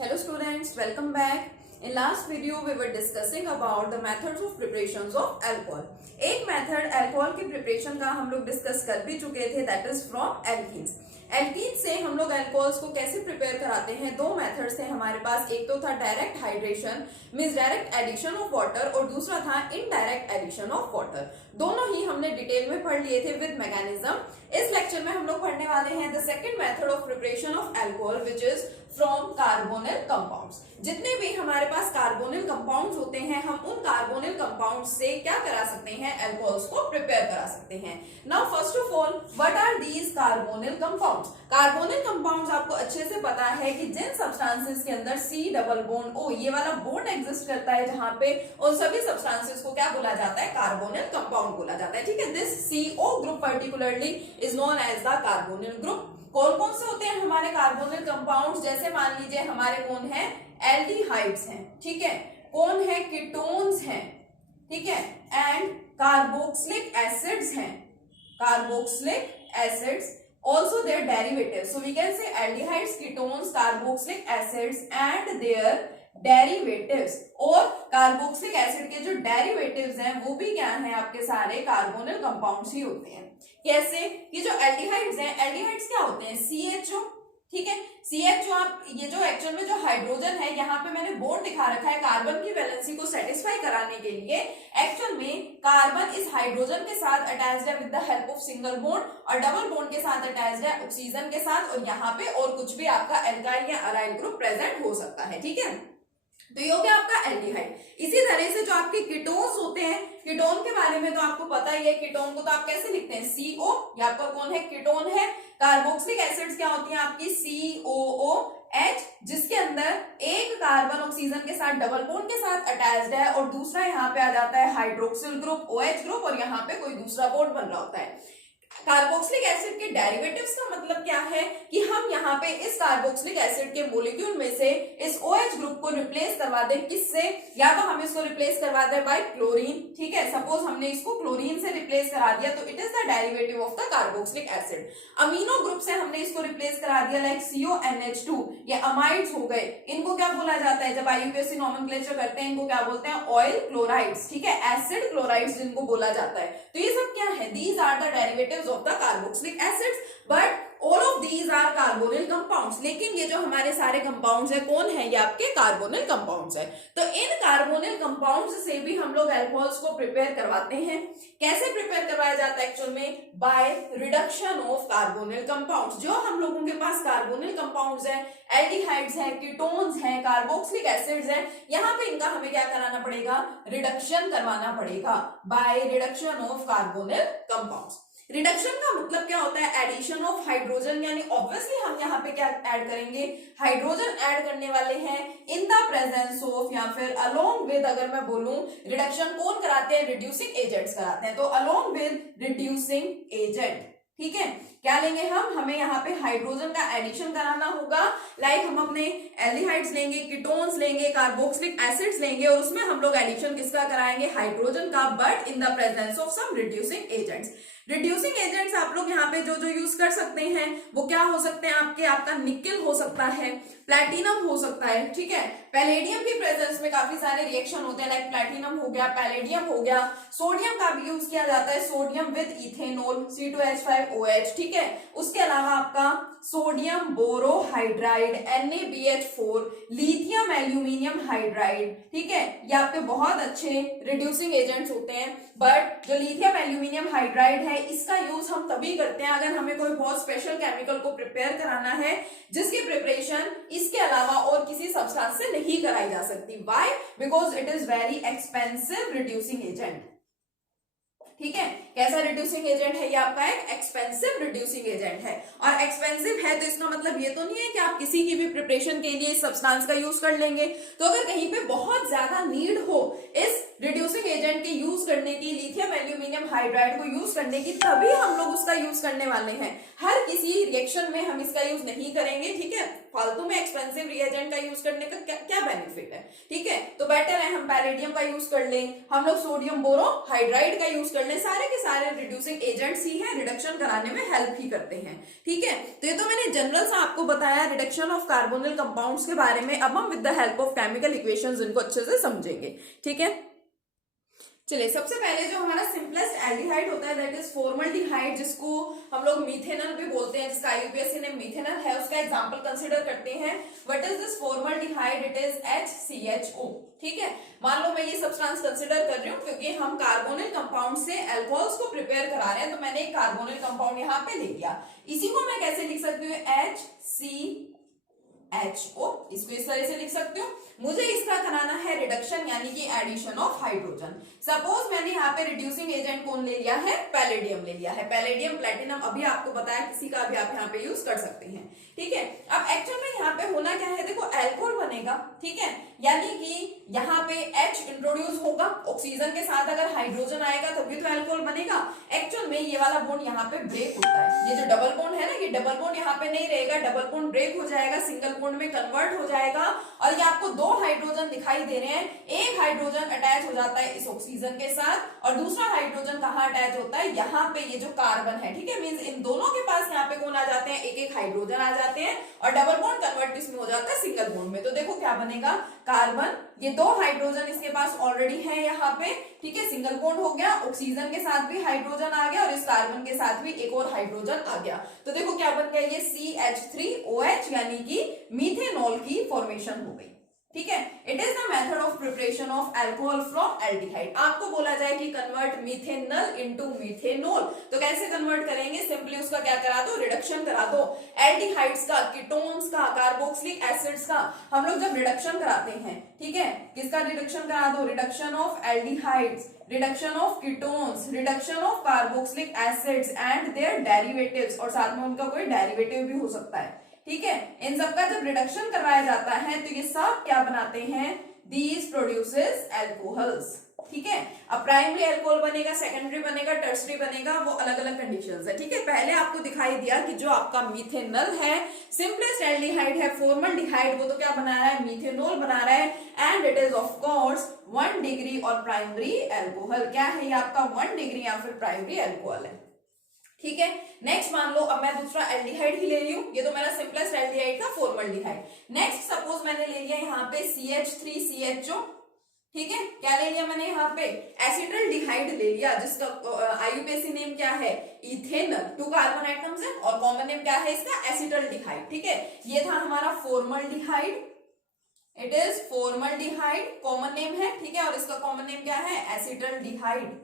Hello students, welcome back. In last video we were discussing about the methods of preparations of alcohol. एक method alcohol की preparation का हम लोग discuss कर भी चुके थे, that is from alkenes. Alkenes से हम लोग अल्कोहल्स को कैसे प्रिपेयर कराते हैं, दो मेथड्स थे हमारे पास. एक तो था direct hydration means direct addition of water और दूसरा था इनडायरेक्ट एडिशन ऑफ वाटर. दोनों ही हमने डिटेल में पढ़ लिए थे विद मैकेनिज्म. इस लेक्चर में हम लोग पढ़ने वाले हैं the second method of preparation of alcohol which is from carbonyl compounds. जितने भी हमारे पास कार्बोनिल कंपाउंड्स होते हैं, हम उन कार्बोनिल कंपाउंड्स से क्या करा सकते हैं, अल्कोहल्स को प्रिपेयर करा सकते हैं. Now first of all, what are these carbonyl compounds? Carbonyl compounds आपको अच्छे से पता है कि जिन सब्सटेंसेस के अंदर सी डबल बॉन्ड ओ ये वाला बॉन्ड एग्जिस्ट करता है, जहां पे उन सभी सब्सटेंसेस को क्या बोला जाता है, कार्बोनिल कंपाउंड बोला जाता है. ठीक है, this CO group particularly is known as the carbonyl group. कौन कौन से होते हैं हमारे कार्बोनिल कंपाउंड्स? जैसे मान लीजिए हमारे कौन है, एल्डिहाइड्स हैं. ठीक है, कौन है, कीटोन्स हैं. ठीक है, एंड कार्बोक्सिलिक एसिड्स हैं. Carboxylic acids also their derivatives, so we can say aldehydes, ketones, carboxylic acids and their derivatives. और कार्बोक्सिलिक एसिड के जो डेरिवेटिव्स हैं वो भी क्या हैं, आपके सारे कार्बोनिल कंपाउंड्स ही होते हैं. कैसे कि जो एल्डिहाइड्स हैं, एल्डिहाइड्स क्या होते हैं, CHO. ठीक है, CHO आप ये जो एक्चुअल में जो हाइड्रोजन है, यहाँ पे मैंने बॉन्ड दिखा रखा है कार्बन की वैलेंसी को सेटिस्फाई कराने के लिए. एक्चुअल में कार्बन इस हाइड्रोजन के साथ अटैच्ड है with the help of single bond और डबल बॉन्ड के साथ अटैच्ड है ऑक्सीजन के साथ, और यहाँ पे और कुछ भी आपका एल्काइल या अराइल ग्रुप प्रेजेंट हो सकता है. ठीक है, तो ये हो गया आपका एल्डिहाइड. इसी तरह से जो आपके कीटोन्स होते हैं, कीटोन के बारे में तो आपको पता ही है. कीटोन को तो आप कैसे लिखते हैं, CO. ये आपका कौन है, कीटोन है. कार्बोक्सिलिक एसिड्स क्या होती हैं आपकी, COOH, जिसके अंदर एक कार्बन ऑक्सीजन के साथ डबल बॉन्ड के साथ अटैच्ड है और दूसरा यहाँ पे आ जाता है हाइड्रोक्सिल ग्रुप OH ग्रुप, और यहाँ पे कोई दूसरा बॉन्ड बन रहा होता है. कार्बोक्सिलिक एसिड के डेरिवेटिव्स का मतलब क्या है कि हम यहाँ पे इस कार्बोक्सिलिक एसिड के मॉलिक्यूल में से इस OH ग्रुप को रिप्लेस करवा दें. किससे, या तो हम इसको रिप्लेस करवा दें बाय क्लोरीन. ठीक है, सपोज हमने इसको क्लोरीन से रिप्लेस करा दिया तो it is the derivative of the carboxylic acid. Amino group से हमने इसको रिप्लेस करा दिया लाइक CONH2, ये अमाइड्स हो गए. इनको क्या बोला जाता है, जब IUPAC नॉमेनक्लेचर करते हैं इनको क्या बोलते हैं, ऑयल क्लोराइड्स. ठीक है, एसिड क्लोराइड्स जिनको बोला जाता है. तो ये सब क्या है, these are the derivatives of the carboxylic acids, but all of these are carbonyl compounds. लेकिन ये जो हमारे सारे कंपाउंड्स है कौन है, ये आपके कार्बोनिल कंपाउंड्स है. तो इन कार्बोनिल कंपाउंड्स से भी हम लोग अल्कोहल्स को प्रिपेयर करवाते हैं. कैसे प्रिपेयर करवाया जाता है एक्चुअल में, by reduction of carbonyl compounds. जो हम लोगों के पास कार्बोनिल कंपाउंड्स है, एल्डिहाइड्स है, कीटोन्स है, कार्बोक्सिलिक एसिड्स है, यहाँ पे इनका हमें क्या कराना पड़ेगा, रिडक्शन करवाना पड़ेगा by reduction of carbonyl compounds. Reduction का मतलब क्या होता है, एडिशन ऑफ हाइड्रोजन, यानी ऑब्वियसली हम यहाँ पे क्या ऐड करेंगे, हाइड्रोजन ऐड करने वाले हैं इन द प्रेजेंस ऑफ, या फिर अलोंग विद. अगर मैं बोलूं रिडक्शन कौन कराते हैं, रिड्यूसिंग एजेंट्स कराते हैं, तो अलोंग विद रिड्यूसिंग एजेंट. ठीक है, क्या लेंगे हम, हमें यहाँ पे हाइड्रोजन का एडिशन कराना होगा. लाइक हम अपने एल्डिहाइड्स लेंगे, कीटोन्स लेंगे, कार्बोक्सिलिक एसिड्स लेंगे और उसमें हम लोग एडिशन किसका कराएंगे, हाइड्रोजन का, but in the presence of some reducing agents. Reducing agents आप लोग यहाँ पे जो जो यूज कर सकते हैं वो क्या हो सकते हैं आपका निकेल हो सकता है, प्लैटिनम हो सकता है. ठीक है, पैलेडियम की प्रेजेंस में काफी सारे रिएक्शन होते हैं, लाइक प्लैटिनम हो गया, पैलेडियम हो गया. सोडियम का भी यूज किया जाता है, सोडियम विद इथेनॉल C2H5OH. ठीक है, उसके अलावा आपका sodium borohydride NaBH4, lithium aluminium hydride. ठीक है, ये आपके बहुत अच्छे रिड्यूसिंग एजेंट्स होते हैं. बट जो लिथियम एल्यूमिनियम हाइड्राइड है इसका यूज हम तभी करते हैं अगर हमें कोई बहुत स्पेशल केमिकल को प्रिपेयर कराना है जिसकी प्रिपरेशन इसके अलावा और किसी सब्सटेंस से नहीं कराई जा सकती. Why, because it is very expensive reducing agent. ठीक है, कैसा रिड्यूसिंग एजेंट है ये आपका, एक एक्सपेंसिव रिड्यूसिंग एजेंट है. और एक्सपेंसिव है तो इसका मतलब ये तो नहीं है कि आप किसी की भी प्रिपरेशन के लिए इस सब्सटेंस का यूज कर लेंगे. तो अगर कहीं पे बहुत ज्यादा नीड हो इस रिड्यूसिंग एजेंट के यूज करने की, लिथियम एल्यूमिनियम हाइड्राइड को यूज करने की, तभी हम लोग उसका यूज करने वाले हैं. हर किसी रिएक्शन में हम इसका यूज नहीं करेंगे. ठीक है, फालतू में एक्सपेंसिव रिएजेंट का यूज करने का क्या बेनिफिट है. ठीक है, तो बेटर है हम पैलेडियम का यूज कर लें, हम लोग सोडियम बोरोहाइड्राइड का यूज कर में सारे के सारे रिड्यूसिंग एजेंट्स ही हैं, रिडक्शन कराने में हेल्प ही करते हैं। ठीक है, तो ये तो मैंने जनरल सा आपको बताया रिडक्शन ऑफ कार्बोनिल कंपाउंड्स के बारे में। अब हम with the help of chemical equations इनको अच्छे से समझेंगे। ठीक है, चलिए सबसे पहले जो हमारा सिंपलेस्ट एल्डिहाइड होता है दैट इज फॉर्मल्डिहाइड, जिसको हम लोग मीथेनॉल भी बोलते हैं, जिसका यूपीएससी ने मीथेनॉल है उसका एग्जांपल कंसीडर करते हैं। What is this formaldehyde? It is HCHO। ठीक है, मान लो मैं ये सब्सटेंस कंसीडर कर रही हूँ क्योंकि हम कार्बोनिल कंपाउंड से अल्कोहल्स को प्रिपेयर करा रहे हैं, तो मैंने एक कार्बोनिल कंपाउंड यहाँ पे ले लिया। इसी को मैं कैसे लिख सकती हूँ? HCHO, इसको इस तरह से लिख सकती हूँ। मुझे इसका कराना है रिडक्शन यानी कि एडिशन ऑफ हाइड्रोजन। सपोज मैंने यहाँ पे रिड्यूसिंग एजेंट कौन ले लिया है? पैलेडियम ले लिया है। पैलेडियम, प्लेटिनम अभी आपको बताया, किसी का भी आप यहाँ पे यूज कर सकते हैं। ठीक है, अब एक्चुअल में यहाँ पे होना क्या है? देखो अल्कोहल बनेगा। ठीक है, यानी कि यहाँ पे H इंट्रोड्यूस होगा, ऑक्सीजन के साथ अगर हाइड्रोजन आएगा तभी तो अल्कोहल बनेगा। एक्चुअल में ये वाला बॉन्ड यहाँ पे ब्रेक होता है। ये जो डबल बॉन्ड है ना, ये डबल बॉन्ड यहाँ पे नहीं रहेगा, डबल बॉन्ड ब्रेक हो जाएगा, सिंगल बॉन्ड में कन्वर्ट हो जाएगा और ये आपको दो हाइड्रोजन दिखाई दे रहे हैं। एक हाइड्रोजन अटैच हो जाता है इस ऑक्सीजन के साथ और दूसरा हाइड्रोजन कहाँ अटैच होता है? यहाँ पे, ये जो कार्बन है। ठीक है, मींस इन दोनों के पास यहाँ पे कौन आ जाते हैं? एक एक हाइड्रोजन आ जाते हैं और डबल बॉन्ड कन्वर्ट किसमें हो जाता है? सिंगल बॉन्ड में। तो देखो क्या बनेगा? कार्बन, ये दो हाइड्रोजन इसके पास ऑलरेडी है यहाँ पे। ठीक है, सिंगल बॉन्ड हो गया, ऑक्सीजन के साथ भी हाइड्रोजन आ गया और इस कार्बन के साथ भी एक और हाइड्रोजन आ गया। तो देखो क्या बन गया? ये CH3OH यानी कि मीथेनॉल की फॉर्मेशन हो गई। ठीक है, it is the method of preparation of alcohol from aldehyde. आपको बोला जाए कि कन्वर्ट मीथेनॉल इनटू मीथेनॉल, तो कैसे कन्वर्ट करेंगे? सिंपली उसका क्या करा दो? रिडक्शन करा दो। एल्डिहाइड्स का, कीटोन्स का, कार्बोक्सिलिक एसिड्स का हम लोग जब रिडक्शन कराते हैं, ठीक है, किसका रिडक्शन करा दो? Reduction of aldehydes, reduction of ketones, reduction of carboxylic acids and their derivatives, और साथ में उनका कोई डेरिवेटिव भी हो सकता है। ठीक है, इन सबका जब रिडक्शन करवाया जाता है तो ये सब क्या बनाते हैं? These produces alcohols. ठीक है, अब प्राइमरी अल्कोहल बनेगा, सेकेंडरी बनेगा, टर्सरी बनेगा, वो अलग अलग कंडीशंस है। ठीक है, पहले आपको दिखाई दिया कि जो आपका मीथेनॉल है, सिंपलेस्ट एल्डिहाइड है, फॉर्मल्डिहाइड, वो तो क्या बना रहा है? मीथेनॉल बना रहा है and it is of course 1 degree और प्राइमरी अल्कोहल। क्या है ये आपका? 1 डिग्री या फिर प्राइमरी अल्कोहल है। ठीक है, नेक्स्ट मान लो अब मैं दूसरा एल्डिहाइड ही ले रही हूं, ये तो मेरा सिंपलेस्ट एल्डिहाइड था, फॉर्मल्डिहाइड। नेक्स्ट सपोज मैंने ले लिया यहाँ पे CH3CHO। ठीक है, क्या ले लिया मैंने यहाँ पे? एसिटल्डिहाइड ले लिया, जिसका आईयूपीएसी नेम क्या है? इथेनॉल। 2 कार्बन एटम्स है और कॉमन नेम क्या है इसका? एसिटल्डिहाइड। ठीक है, ये था हमारा formaldehyde, it is formaldehyde, common name है। ठीक है, और इसका कॉमन नेम क्या है? एसिटल्डिहाइड।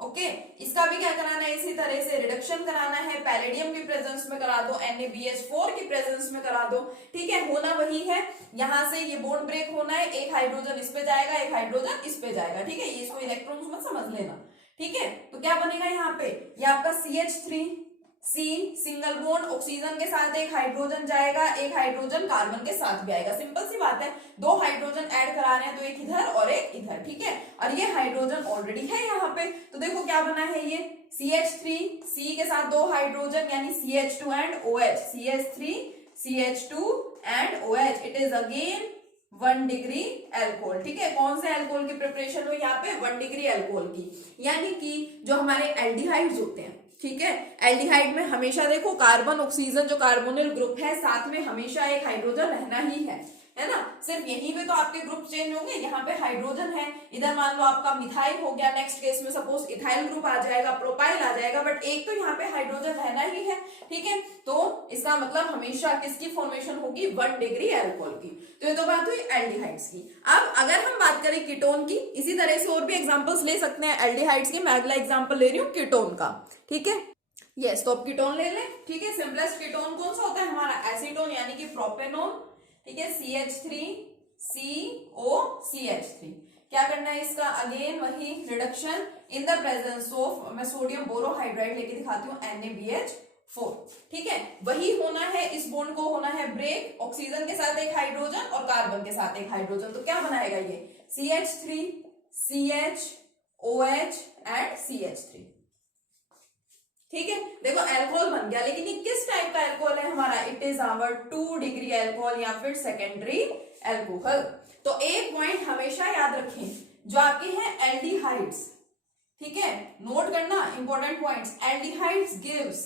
ओके, इसका भी क्या कराना है? इसी तरह से रिडक्शन कराना है, पैलेडियम की प्रेजेंस में करा दो, NaBH4 की प्रेजेंस में करा दो। ठीक है, होना वही है, यहां से ये बॉन्ड ब्रेक होना है, एक हाइड्रोजन इस पे जाएगा, एक हाइड्रोजन इस पे जाएगा। ठीक है, ये इसको इलेक्ट्रॉन्स मत समझ लेना। ठीक है, तो क्या बनेगा यहाँ पे? ये आपका CH3C सिंगल बॉन्ड, ऑक्सीजन के साथ एक हाइड्रोजन जाएगा, एक हाइड्रोजन कार्बन के साथ भी आएगा। सिंपल सी बात है, 2 हाइड्रोजन ऐड करा रहे हैं तो एक इधर और एक इधर। ठीक है, और ये हाइड्रोजन ऑलरेडी है यहाँ पे, तो देखो क्या बना है? ये CH3C के साथ 2 हाइड्रोजन यानी CH2 and OH, CH3CH2 and OH, it is again 1 degree alcohol. ठीक है, कौन से अल्कोहल की प्रिपरेशन हुई यहाँ पे? 1 डिग्री अल्कोहल की। यानी कि जो हमारे एल्डिहाइड्स होते हैं, ठीक है, एल्डिहाइड में हमेशा देखो कार्बन ऑक्सीजन जो कार्बोनिल ग्रुप है, साथ में हमेशा एक हाइड्रोजन रहना ही है ना? सिर्फ यहीं पे तो आपके ग्रुप चेंज होंगे, यहाँ पे हाइड्रोजन है, इधर मान लो आपका मिथाइल हो गया, नेक्स्ट केस में सपोज इथाइल ग्रुप आ जाएगा, प्रोपाइल आ जाएगा, बट एक तो यहाँ पे हाइड्रोजन रहना ही है। ठीक है, तो इसका मतलब हमेशा किसकी फॉर्मेशन होगी? 1 डिग्री अल्कोहल की। तो ये तो बात हुई एल्डिहाइड्स की। अब अगर हम बात करें कीटोन की, इसी तरह से और भी एग्जांपल्स ले सकते हैं एल्डिहाइड्स के। मैं अगला एग्जांपल ले रही हूँ कीटोन का। ठीक है, यस, तो अब कीटोन ले लें। ठीक है, सिंपलेस्ट कीटोन कौन सा होता है हमारा? एसीटोन यानी कि प्रोपेनोन। ठीक है, CH3COCH3। क्या करना है इसका? अगेन वही reduction in the presence of, मैं सोडियम बोरोहाइड्राइड लेके दिखाती हूँ, NaBH4। ठीक है, वही होना है, इस बॉन्ड को होना है ब्रेक, ऑक्सीजन के साथ एक हाइड्रोजन और कार्बन के साथ एक हाइड्रोजन। तो क्या बनाएगा ये? CH3CHOH and CH3। ठीक है, देखो अल्कोहल बन गया, लेकिन ये किस टाइप का अल्कोहल है हमारा? It is our 2 degree alcohol या फिर सेकेंडरी अल्कोहल। तो एक पॉइंट हमेशा याद रखें, जो आपके हैं एल्डिहाइड्स, ठीक है, नोट करना important points. Aldehydes gives,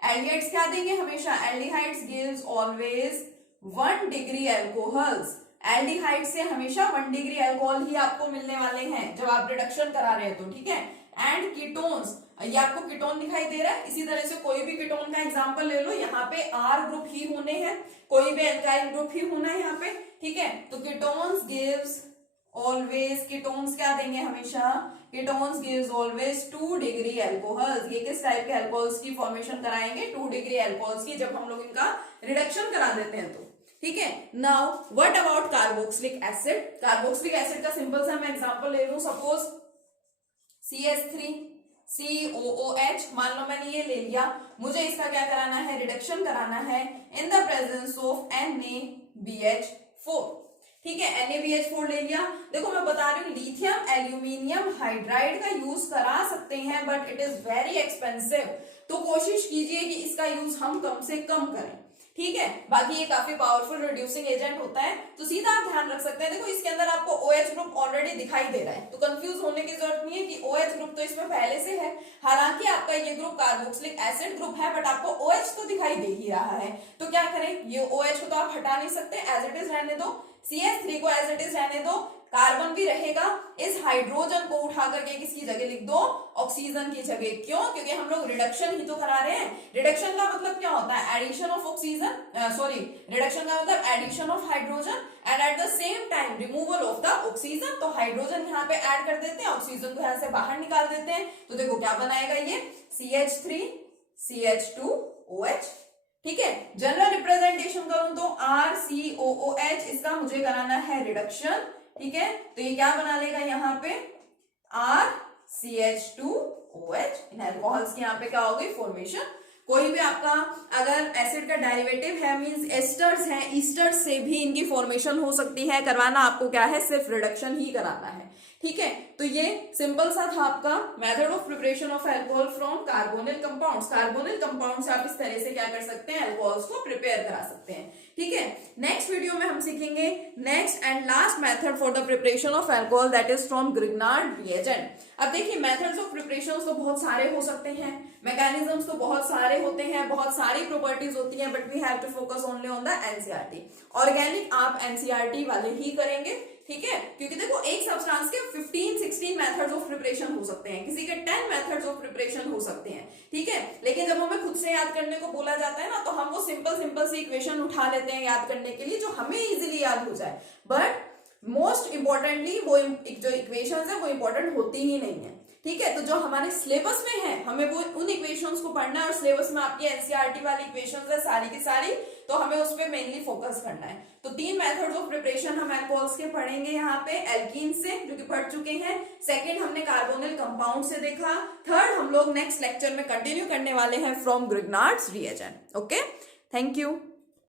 aldehydes क्या देंगे हमेशा, aldehydes gives always 1 degree alcohols. Aldehyde से हमेशा 1 डिग्री अल्कोहल ही आपको मिलने वाले हैं जब आप रिडक्शन करा रहे हैं तो, ठीक है। एंड कीटोन्स, ये आपको कीटोन दिखाई दे रहा है, इसी तरह से कोई भी कीटोन का एग्जांपल ले लो, यहाँ पे R ग्रुप ही होने हैं, कोई भी एल्काइल ग्रुप ही होना है यहाँ पे, ठीक है। तो कीटोन्स गिव्स ऑलवेज, कीटोन्स क्या देंगे हमेशा, ketones gives always 2 degree alcohols. ये किस टाइप के अल्कोहल्स की फॉर्मेशन कराएंगे, 2 डिग्री अल्कोहल्स की, जब हम लोग इनका रिडक्शन करा देते हैं तो, ठीक है। Now what about carboxylic acid, carboxylic acid का सिंपल सा मैं एग्जांपल ले लूं, सपोज CH3 COOH, मान लो मैंने ये ले लिया, मुझे इसका क्या कराना है, रिडक्शन कराना है इन द प्रेजेंस ऑफ NaBH4, ठीक है। NaBH4 ले लिया। देखो मैं बता रही हूँ, लिथियम एल्यूमिनियम हाइड्राइड का यूज करा सकते हैं but it is very expensive, तो कोशिश कीजिए कि इसका यूज हम कम से कम करें, ठीक है। बाकी ये काफी पावरफुल रिड्यूसिंग एजेंट होता है, तो सीधा आप ध्यान रख सकते हैं। देखो इसके अंदर आपको OH ग्रुप ऑलरेडी दिखाई दे रहा है, तो कंफ्यूज होने की जरूरत नहीं है कि OH ग्रुप तो इसमें पहले से है, हालांकि आपका ये ग्रुप कार्बोक्सिलिक एसिड ग्रुप है बट आपको OH तो दिखाई दे ही रहा है, तो क्या करें, ये OH को तो आप हटा नहीं सकते, एज इट इज रहने दो, CH3 को एज इट इज रहने दो, कार्बन भी रहेगा, इस हाइड्रोजन को उठा करके किसकी जगह लिख दो, ऑक्सीजन की जगह। क्यों, क्योंकि हम लोग रिडक्शन ही तो करा रहे हैं। रिडक्शन का मतलब क्या होता है, addition of oxygen, sorry reduction का मतलब addition of hydrogen and at the same time removal of the oxygen. तो हाइड्रोजन यहाँ पे ऐड कर देते हैं, ऑक्सीजन को यहाँ से बाहर निकाल देते हैं, तो देखो क्या बनाएगा ये CH3 CH2OH, ठीक है। जनरल रिप्रेजेंटेशन करूं तो RCOOH, इसका मुझे कराना है रिडक्शन, ठीक है। तो ये क्या बना लेगा यहाँ पे RCH2OH, इन अल्कोहल्स की यहाँ पे क्या होगी, फॉर्मेशन। कोई भी आपका अगर एसिड का डेरिवेटिव है, मींस एस्टर्स हैं, ईस्टर्स से भी इनकी फॉर्मेशन हो सकती है, करवाना आपको क्या है, सिर्फ रिडक्शन ही कराना है, ठीक है। तो ये सिंपल सा था आपका method of preparation of alcohol from carbonyl compounds. Carbonyl compound से आप इस तरह से क्या कर सकते हैं, अल्कोहल्स को प्रिपेयर करा सकते हैं, ठीक है। नेक्स्ट वीडियो में हम सीखेंगे next and last method for the preparation of alcohol, that is from Grignard reagent. अब देखिए मेथड्स ऑफ प्रिपरेशन तो बहुत सारे हो सकते हैं, मैकेनिज्म्स तो बहुत सारे होते हैं, बहुत सारी प्रॉपर्टीज होती हैं, but we have to focus only on the NCERT। Organic आप NCERT वाले ही करेंगे, ठीक है, क्योंकि देखो एक सब्सटेंस के 15-16 मेथड्स ऑफ प्रिपरेशन हो सकते हैं, किसी के 10 मेथड्स ऑफ प्रिपरेशन हो सकते हैं, ठीक है। लेकिन जब हमें खुद से याद करने को बोला जाता है ना, तो हम वो सिंपल सी इक्वेशन उठा लेते हैं याद करने के लिए, जो हमें इजीली याद हो जाए, बट मोस्ट इंपॉर्टेंटली वो जो इक्वेशंस है वो इंपॉर्टेंट होती ही नहीं है, ठीक है। तो जो हमारे सिलेबस में है हमें वो उन इक्वेशंस को पढ़ना है, और सिलेबस में आपकी NCERT वाली इक्वेशंस है सारी की सारी, तो हमें उस पर मेनली फोकस करना है। तो 3 मेथड्स ऑफ प्रिपरेशन हम अल्कोहल्स के पढ़ेंगे यहाँ पे, एल्कीन से जो कि पढ़ चुके हैं, सेकंड हमने कार्बोनिल कंपाउंड से देखा, थर्ड हम लोग नेक्स्ट लेक्चर में कंटिन्यू करने वाले हैं from Grignard's reagent. Okay, thank you.